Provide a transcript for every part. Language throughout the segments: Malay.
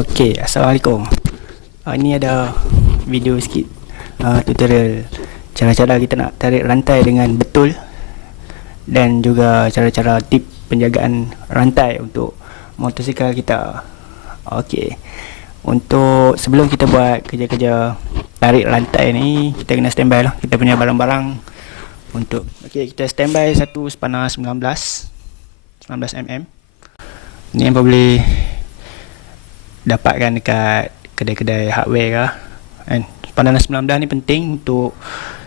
Okey, Assalamualaikum. Ini ada video sikit tutorial cara-cara kita nak tarik rantai dengan betul, dan juga cara-cara tip penjagaan rantai untuk motosikal kita. Okey. Untuk sebelum kita buat kerja-kerja tarik rantai ni, kita kena standby lah kita punya barang-barang untuk. Okey, kita standby satu spana 19 mm. Ni yang boleh dapatkan dekat kedai-kedai hardware kah kan. Spana 19 ni penting untuk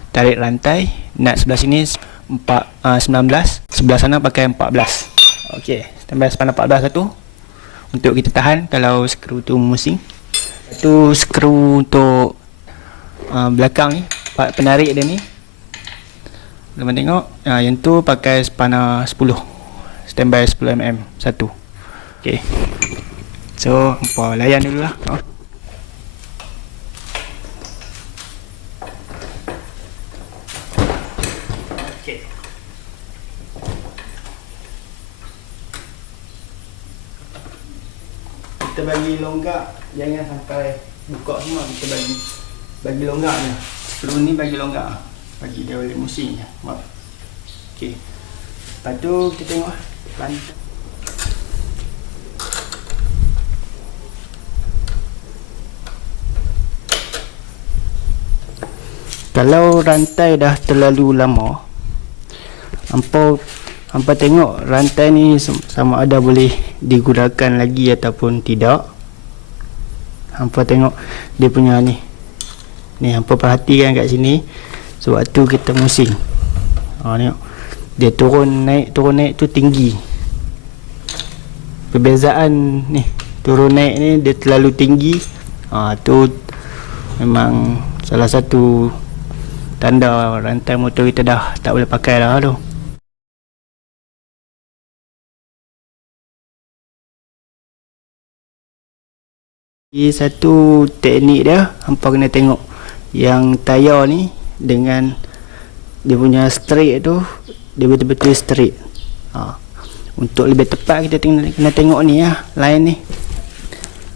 tarik rantai. Nut sebelah sini 19, sebelah sana pakai 14. Okey, standby spana 14 satu untuk kita tahan kalau skru tu memusing. Itu skru untuk belakang ni, penarik dia ni. Teman tengok, yang tu pakai spana 10, standby 10 mm satu. Okey. So, hampa layan dulu lah. Okey. Kita bagi longgak, jangan sampai buka semua. Kita bagi longgaknya. Skru ni bagi longgak, bagi dia boleh musing je. Okey. Lepas tu kita tengok rantai. Kalau rantai dah terlalu lama, hampa tengok rantai ni sama ada boleh digunakan lagi ataupun tidak. Hampa tengok dia punya ni. Ni hampa perhatikan kat sini. Sebab tu kita musing. Tengok. Dia turun naik tu tinggi. Perbezaan ni, turun naik ni dia terlalu tinggi. Tu memang salah satu tanda rantai motor kita dah tak boleh pakai dah tu. Satu teknik dia, hampa kena tengok yang tayar ni dengan dia punya straight tu, dia betul-betul straight. Untuk lebih tepat kita kena tengok ni lah, line ni,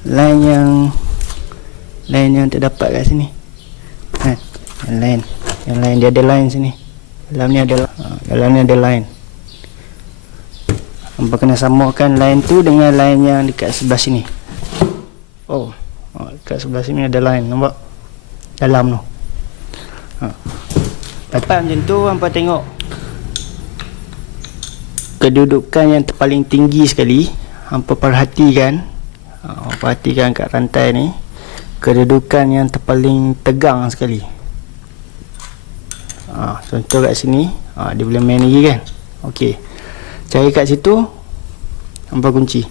line yang terdapat kat sini. Yang lain dia ada line sini. Dalam ni ada line. Hampa kena samakan line tu dengan line yang dekat sebelah sini. Dekat sebelah sini ada line, nampak? Dalam tu. Dapat macam tu, hampa tengok kedudukan yang paling tinggi sekali. Hampa perhatikan kat rantai ni, kedudukan yang terpaling tegang sekali. Contoh kat sini, dia boleh main lagi kan. Okey, cari kat situ, hampa kunci.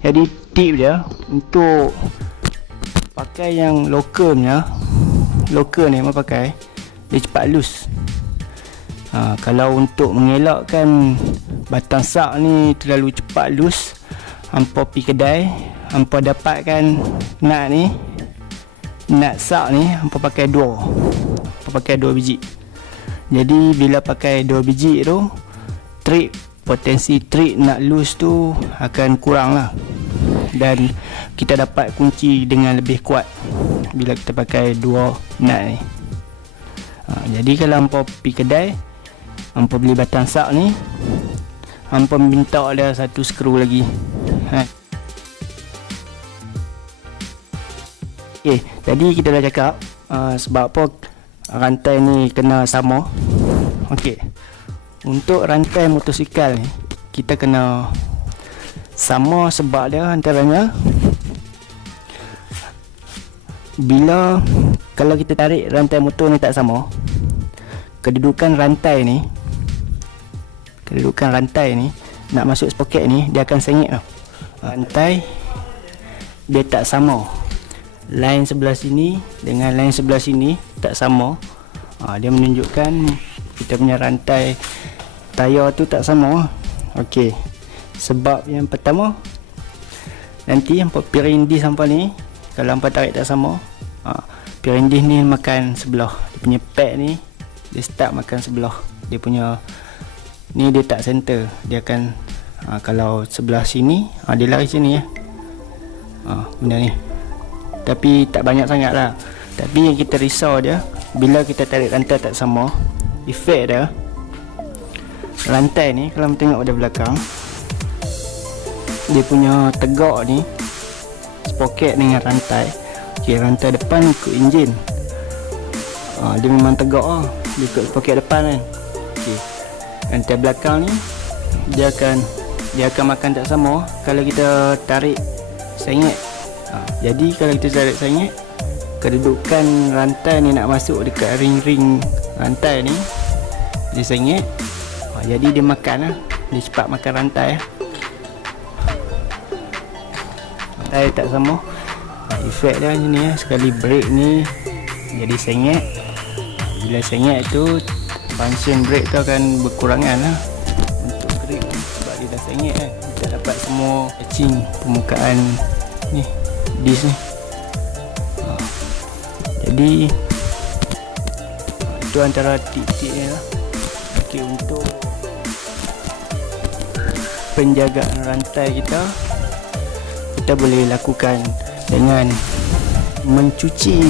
Jadi tip dia untuk pakai yang lokal ni memang pakai dia cepat loose. Kalau untuk mengelakkan batang sak ni terlalu cepat loose, hampa pergi kedai, hampa dapatkan nut sak ni, hampa pakai dua biji. Jadi bila pakai 2 biji tu, potensi trik nak loose tu akan kurang lah, dan kita dapat kunci dengan lebih kuat bila kita pakai 2 nut ni. Jadi kalau hampa pergi kedai, hampa beli batang sak ni, hampa minta ada satu skru lagi. Okey, tadi kita dah cakap sebab apa rantai ni kena sama. Okey, untuk rantai motosikal ni kita kena sama sebab dia antaranya bila kalau kita tarik rantai motor ni tak sama, kedudukan rantai ni nak masuk sprocket ni dia akan sengit tau. Rantai dia tak sama, line sebelah sini dengan line sebelah sini tak sama. Dia menunjukkan kita punya rantai tayar tu tak sama. Okey, sebab yang pertama, nanti hampa piring disc hampa ni kalau hampa tarik tak sama, piring disc ni makan sebelah, dia punya pad ni dia start makan sebelah, dia punya ni dia tak center, dia akan kalau sebelah sini dia lari sini ya. Benda ni tapi tak banyak sangat lah. Tapi yang kita risau dia, bila kita tarik rantai tak sama, efek dia rantai ni kalau tengok pada belakang, dia punya tegak ni sprocket dengan rantai. Okey, rantai depan ikut enjin, dia memang tegak lah, dia ikut sprocket depan kan. Okey, rantai belakang ni dia akan makan tak sama kalau kita tarik sengit. Jadi kalau kita tarik sengit, kedudukan rantai ni nak masuk dekat ring-ring rantai ni dia sengit. Jadi dia makan lah, dia cepat makan rantai lah. Rantai tak sama, efek dia macam ni lah. Sekali brake ni jadi sengit, bila sengit tu function brake tu akan berkurangan lah untuk grip ni, sebab dia dah sengit kan, kita dapat semua catching permukaan ni disc ni. Jadi itu antara tip-tipnya lah. Okey, untuk penjagaan rantai kita boleh lakukan dengan cuci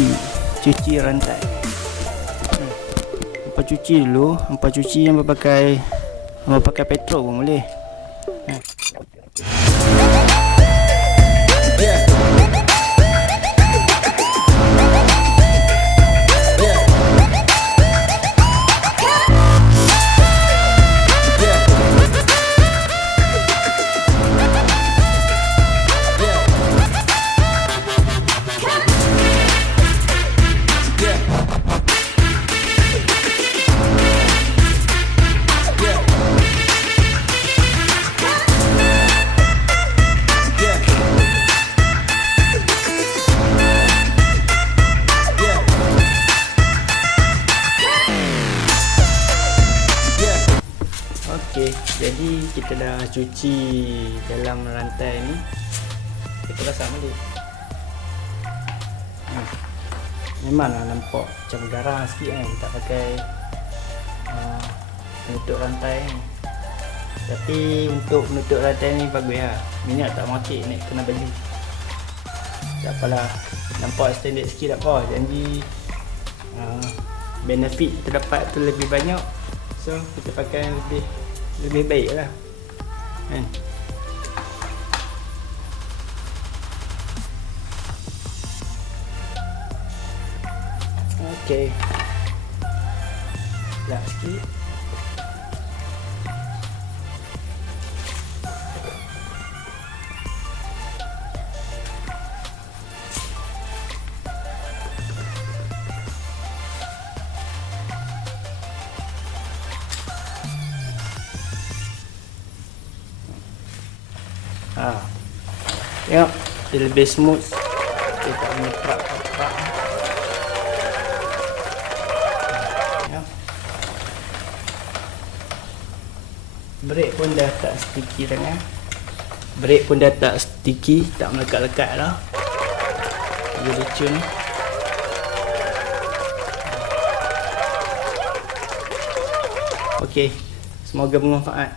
rantai. Hampa cuci dulu, hampa cuci hampa pakai petrol pun boleh. Okey, jadi kita dah cuci dalam rantai ni. Kita pasang balik. Memanglah nampak macam garang sikit kan, tak pakai penutup rantai ni. Tapi untuk penutup rantai ni bagus lah. Minyak tak matik nak kena beli. Tak apalah, nampak standard sikit tak apa. Janji benefit kita dapat tu lebih banyak. So kita pakai yang lebih baik lah kan. Okey, sekejap sikit. Tengok, dia lebih smooth. Dia tak menyepak. Brake pun dah tak sticky sangat. Brake pun dah tak sticky, tak melekat-lekat dah. Dia lecun. Okey, semoga bermanfaat.